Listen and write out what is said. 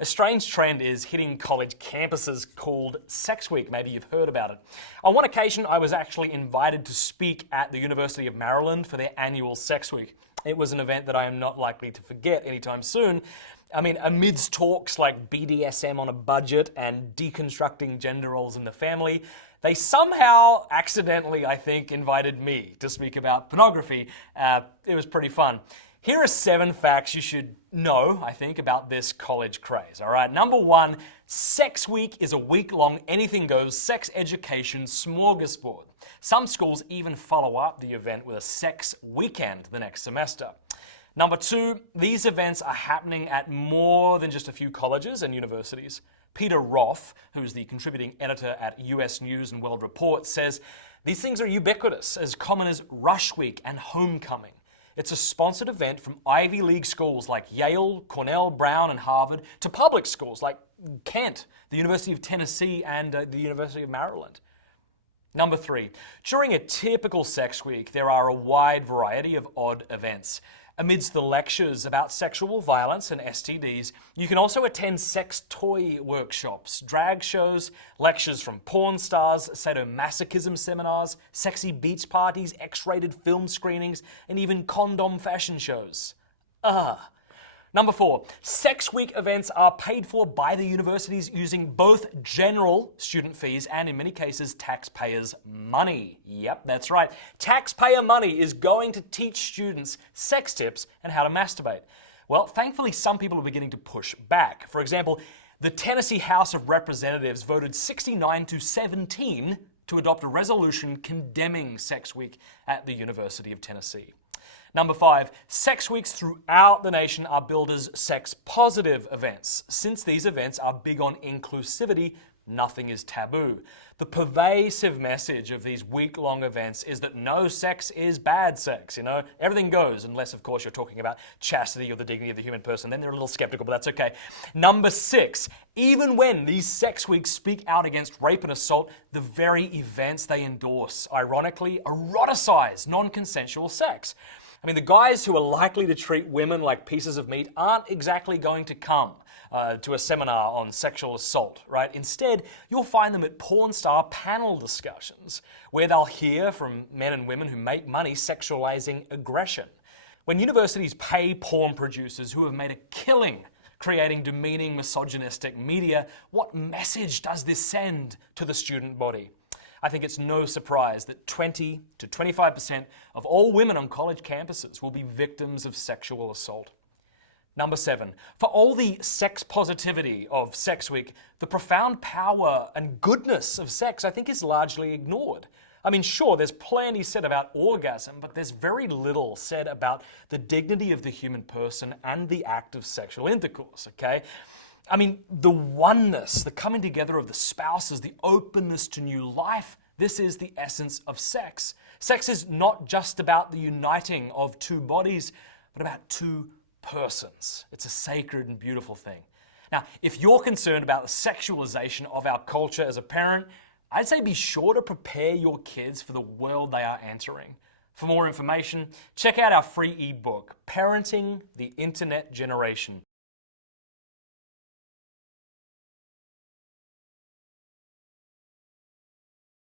A strange trend is hitting college campuses called Sex Week. Maybe you've heard about it. On one occasion, I was actually invited to speak at the University of Maryland for their annual Sex Week. It was an event that I am not likely to forget anytime soon. I mean, amidst talks like BDSM on a budget and deconstructing gender roles in the family, they somehow accidentally, I think, invited me to speak about pornography. It was pretty fun. Here are 7 facts you should know, I think, about this college craze, all right? Number 1, Sex Week is a week-long anything-goes sex education smorgasbord. Some schools even follow up the event with a sex weekend the next semester. Number 2, these events are happening at more than just a few colleges and universities. Peter Roth, who's the contributing editor at US News and World Report, says these things are ubiquitous, as common as Rush Week and Homecoming. It's a sponsored event from Ivy League schools like Yale, Cornell, Brown, and Harvard to public schools like Kent, the University of Tennessee, and the University of Maryland. Number 3, during a typical sex week, there are a wide variety of odd events. Amidst the lectures about sexual violence and STDs, you can also attend sex toy workshops, drag shows, lectures from porn stars, sadomasochism seminars, sexy beach parties, X-rated film screenings, and even condom fashion shows. Number 4, Sex Week events are paid for by the universities using both general student fees and, in many cases, taxpayers' money. Yep, that's right. Taxpayer money is going to teach students sex tips and how to masturbate. Well, thankfully, some people are beginning to push back. For example, the Tennessee House of Representatives voted 69-17 to adopt a resolution condemning Sex Week at the University of Tennessee. Number 5, sex weeks throughout the nation are billed as sex-positive events. Since these events are big on inclusivity, nothing is taboo. The pervasive message of these week-long events is that no sex is bad sex, Everything goes, unless, of course, you're talking about chastity or the dignity of the human person. Then they're a little skeptical, but that's okay. Number 6, even when these sex weeks speak out against rape and assault, the very events they endorse, ironically, eroticize non-consensual sex. I mean, the guys who are likely to treat women like pieces of meat aren't exactly going to come to a seminar on sexual assault, right? Instead, you'll find them at porn star panel discussions, where they'll hear from men and women who make money sexualizing aggression. When universities pay porn producers who have made a killing creating demeaning, misogynistic media, what message does this send to the student body? I think it's no surprise that 20 to 25% of all women on college campuses will be victims of sexual assault. Number 7, for all the sex positivity of Sex Week, the profound power and goodness of sex, I think, is largely ignored. I mean, sure, there's plenty said about orgasm, but there's very little said about the dignity of the human person and the act of sexual intercourse, okay? I mean, the oneness, the coming together of the spouses, the openness to new life, this is the essence of sex. Sex is not just about the uniting of 2 bodies, but about 2 persons. It's a sacred and beautiful thing. Now, if you're concerned about the sexualization of our culture as a parent, I'd say be sure to prepare your kids for the world they are entering. For more information, check out our free ebook, Parenting the Internet Generation.